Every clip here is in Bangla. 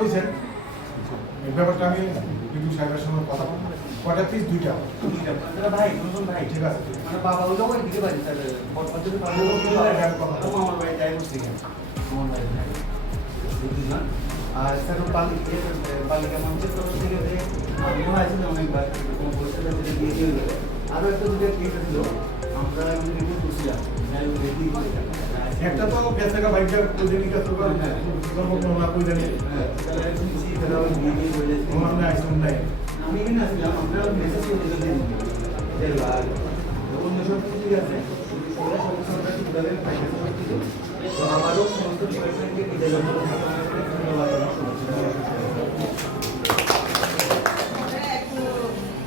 বলছেন এই ব্যাপারটা আমি বিদ্যুৎ সাহেবের সঙ্গে কথা বলবো। কটা পিস? দুইটা ভাই নতুন ভাই ঠিক আছে। মানে বাবা হলো ওই দিকে বাড়ি তাহলে পদ্ধতি পারবো আমার ভাই যাই বলছি আমার ভাই বুঝলাম। আর স্যার বালিকা মঞ্চের তরফ থেকে যে আমিও আছি অনেকবার কোনো পরিষেবা যেটা দিয়ে দিয়ে গেলে আরও একটা দুটো কেস ছিল আমরা রিপোর্ট করছিলাম একটা তো গেছে গা বাইকের প্রয়োজনীয় কাজ করবে না প্রয়োজনীয় আমরা আইসন নাই আমি এখানে আসলাম আপনারা মেসেজ করে দিলেন যে অন্য সব ঠিক আছে সমস্যাটা ঠিকভাবে তো আবারও সমস্ত বিষয়টাকে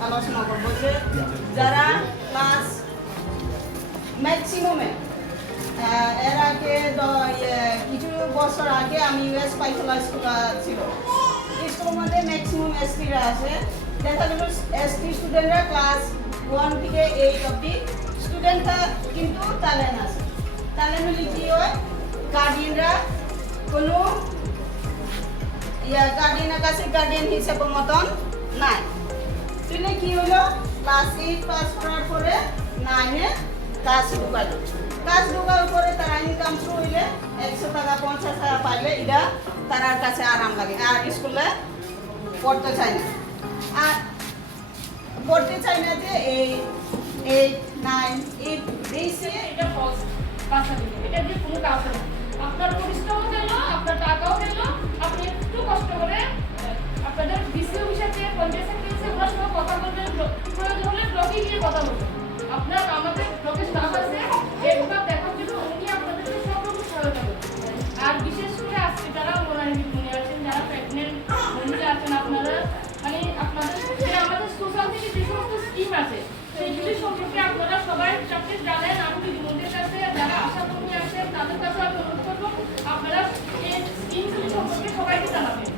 আলোচনা করবো যে যারা ক্লাস ম্যাক্সিমামে এর আগে কিছু বছর আগে আমি ইউএস পাইথলা স্কুল ছিল স্কুলের মধ্যে ম্যাক্সিমাম এসটিরা আছে দেখা গেল এসটি স্টুডেন্টরা ক্লাস 1 থেকে 8 অবধি স্টুডেন্টরা কিন্তু ট্যালেন্ট আছে ট্যালেন্ট হলে কি হয় গার্ডিয়ানরা কোনো গার্ডিয়ানের কাছে গার্ডিয়ান হিসেবে মতন নাই তুলে কি হলো ক্লাস 8 পাস করার পরে 9 এ কাজ ঢুকালো কাজ ঢুকার পরে তারা ইনকাম শুরু হইলে 100 টাকা 50 টাকা পাইলে এটা তার কাছে আরাম লাগে আর স্কুলে পড়তে চায় না আর পড়তে চায় না যে এই 8 9 8 বেশি এটা ফলস বাসা দিকে এটা দিয়ে কোনো কাজ হবে না আপনার পরিশ্রমও গেল আপনার টাকাও গেল আপনি একটু কষ্ট করে আপনাদের ডিসি অফিসের যে পঞ্চায়েত সেক্রেটারি ওনার সঙ্গে কথা বলবেন প্রয়োজন হলে ব্লকে গিয়ে কথা বলবেন আপনার আমাদের ব্লকের স্টাফ আছে একবার দেখার জন্য উনি আপনাদেরকে সব রকম সহায়তা করবেন আর বিশেষ করে আজকে যারা মনে আছেন যারা প্রেগনেন্ট মহিলা আছেন আপনারা মানে আপনাদের যে আমাদের সোশ্যাল থেকে যে সমস্ত স্কিম আছে সেইগুলি সম্পর্কে আপনারা সবাই চাপে জানেন আমি দিদিমণিদের কাছে যারা আশা কর্মী আছেন তাদের কাছে আমি অনুরোধ করবো আপনারা এই স্কিমগুলি সম্পর্কে সবাইকে জানাবেন